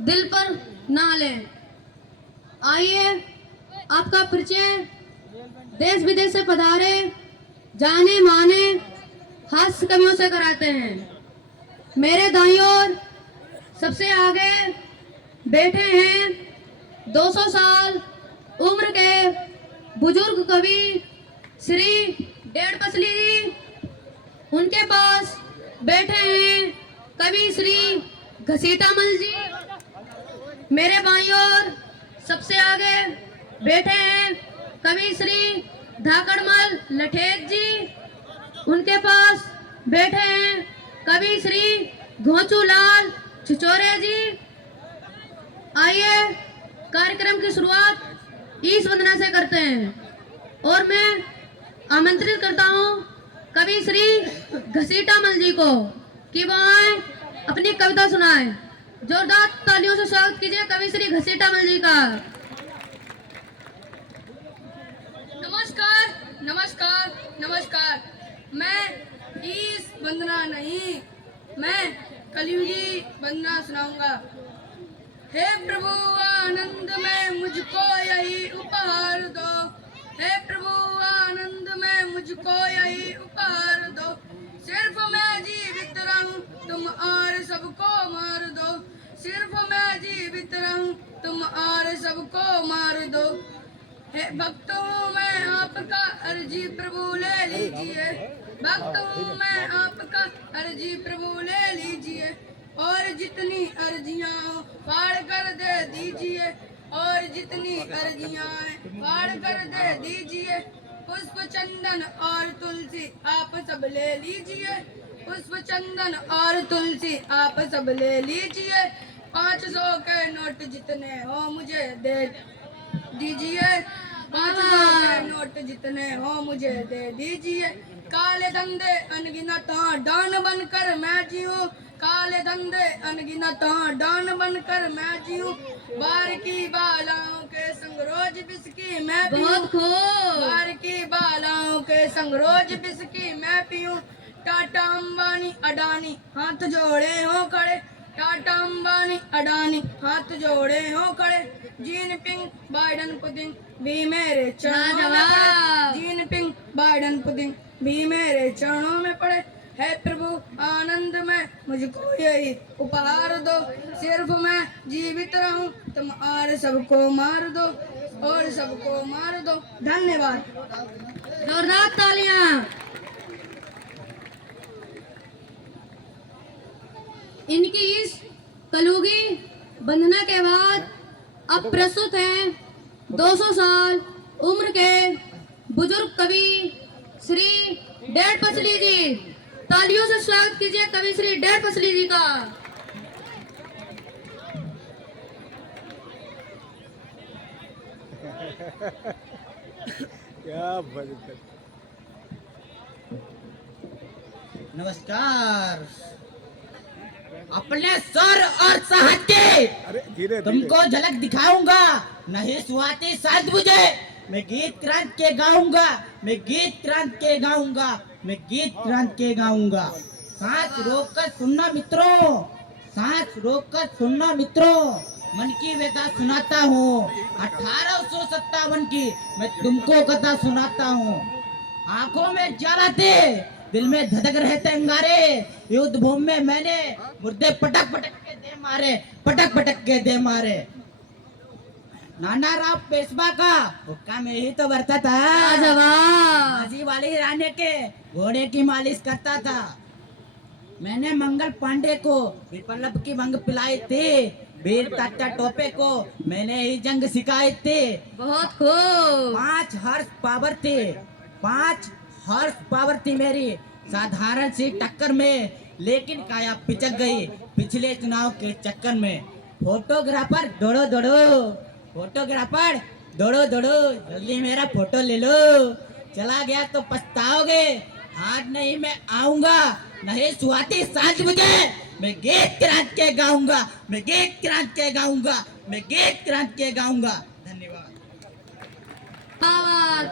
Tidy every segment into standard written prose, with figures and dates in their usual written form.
दिल पर ना लें। आइए आपका परिचय देश विदेश से पधारे जाने माने हास्य कवियों से कराते हैं। मेरे दाईं ओर सबसे आगे बैठे हैं 200 साल उम्र के बुजुर्ग कवि श्री डेढ़ पसली जी। उनके पास बैठे हैं कवि श्री घसीटामल जी। मेरे बाईं ओर सबसे आगे बैठे हैं कवि श्री धाकड़मल लठेत जी। उनके पास बैठे हैं कवि श्री घोंचूलाल छिछोरे जी। आइए कार्यक्रम की शुरुआत ईश वंदना से करते हैं और मैं आमंत्रित करता हूं कवि श्री घसीटामल जी को कि वो आए अपनी कविता सुनाएं। जोरदार तालियों से स्वागत कीजिए कवि श्री घसीटामल जी का। नमस्कार नमस्कार नमस्कार। मैं ईश वंदना नहीं, मैं कलयुगी वंदना सुनाऊंगा। हे प्रभु आनंद में मुझको यही उपहार दो, हे प्रभु आनंद में मुझको यही उपहार दो। सिर्फ मैं जीवित रहूं तुम और सबको मार दो, सिर्फ मैं जीवित रहूं तुम और सबको मार दो। हे भक्त हूँ मैं आपका अर्जी प्रभु ले लीजिए, भक्त हूँ मैं आपका अर्जी प्रभु ले लीजिए। और जितनी अर्जियां हो फाड़ कर दे दीजिए, और जितनी अर्जियां फाड़ कर दे दीजिए। पुष्प चंदन और तुलसी आप सब ले लीजिए, पुष्प चंदन और तुलसी आप सब ले लीजिए। 500 के नोट जितने हो मुझे दे दीजिए, 500 के नोट जितने हो मुझे दे दीजिए। काले धंधे अनगिनत डान बनकर मैं जीऊं, काले धंधे अनगिनत डान बनकर मैं जीऊं। बार की बालाओं के संग रोज बिस्की मैं पीऊं, बार की बालाओं के संग रोज बिस्की मैं पीऊं। टाटा अंबानी अडानी हाथ जोड़े हो खड़े, टाटा अंबानी अडानी हाथ जोड़े हो खड़े। जीन पिंग बाइडन पुडिंग भी मेरे चरणों में पड़े, जीन पिंग बाइडन पुडिंग भी मेरे चरणों में पड़े। हे प्रभु आनंद में मुझको यही उपहार दो, सिर्फ मैं जीवित रहूं तुम और सबको मार दो, और सबको मार दो। धन्यवाद। जोरदार तालियां। इनकी इस कलयुगी वंदना के बाद अब प्रस्तुत हैं 200 साल उम्र के बुजुर्ग कवि श्री डेढ़ पसली जी। तालियों से स्वागत कीजिए कवि श्री डेढ़ पसली जी का। क्या बजट। नमस्कार। अपने स्वर और साहस के अरे धीरे तुमको झलक दिखाऊंगा, नहीं सुहाती साथ मुझे। मैं गीत क्रांत के गाऊंगा, मैं गीत क्रांत के गाऊंगा, मैं गीत क्रांत के गाऊंगा। सांस रोककर सुनना मित्रों, सांस रोककर सुनना मित्रों। मन की व्यथा सुनाता हूँ 1857 की मैं तुमको कथा सुनाता हूँ। आंखों में ज्वाला थे, दिल में धधक रहते अंगारे। युद्ध भूमि में मैंने मुर्दे पटक पटक के दे मारे, पटक पटक के दे मारे। नाना राव पेशवा का हुक्का में ही तो बरता था, हाजी वाली रानी के घोड़े की मालिश करता था। मैंने मंगल पांडे को विप्लव की भंग पिलाई थी, वीर तात्या टोपे को मैंने ही जंग सिखाई थी। बहुत खूब। 5 हॉर्स पावर थी, 5 हॉर्स पावर थी मेरी साधारण सी टक्कर में, लेकिन काया पिचक गई पिछले चुनाव के चक्कर में। फोटोग्राफर दौड़ो दौड़ो, फोटोग्राफर दौड़ो दौड़ो, जल्दी मेरा फोटो ले लो। चला गया तो पछताओगे, आज नहीं मैं आऊंगा, नहीं सुहाती सांझ मुझे। मैं गीत क्रांत के गाऊंगा, मैं गीत क्रांत के गाऊंगा, मैं गीत क्रांत के गाऊंगा। धन्यवाद।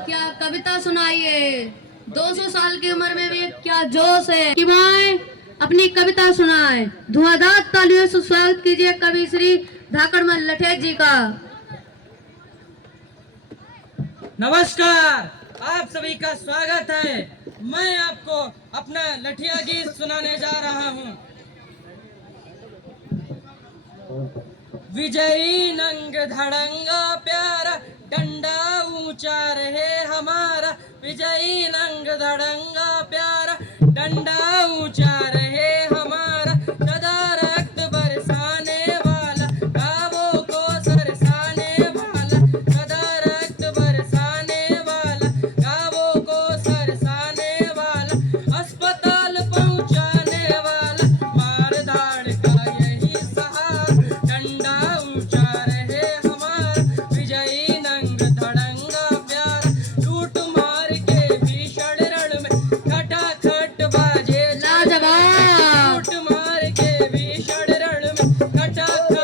क्या कविता सुनाइए। 200 साल की उम्र में भी क्या जोश है कि माए अपनी कविता सुनाए। धुआंधार तालियों से स्वागत कीजिए कवि श्री धाकड़मल लठेत जी का। नमस्कार, आप सभी का स्वागत है। मैं आपको अपना लठिया गीत सुनाने जा रहा हूँ। विजयी नंग धड़ंगा प्यारा, डंडा ऊंचा रहे हमारा। विजयी नंग धड़ंगा प्यारा, डंडा ऊंचा रहे हमारा। सदा रक्त बरसाने वाला, गावों को सरसाने वाला। सदा रक्त बरसाने वाला, गावों को सरसाने वाला। अस्पताल पहुंचाने वाला, मार धाड़ का यही सहारा। डंडा ऊंचा रहे हमारा, विजयी नंग धड़ंगा प्यारा। लूट मार के भीषण रण में खटाखट बाजे लाजवाब। लूट मार के भीषण रण में खटाखट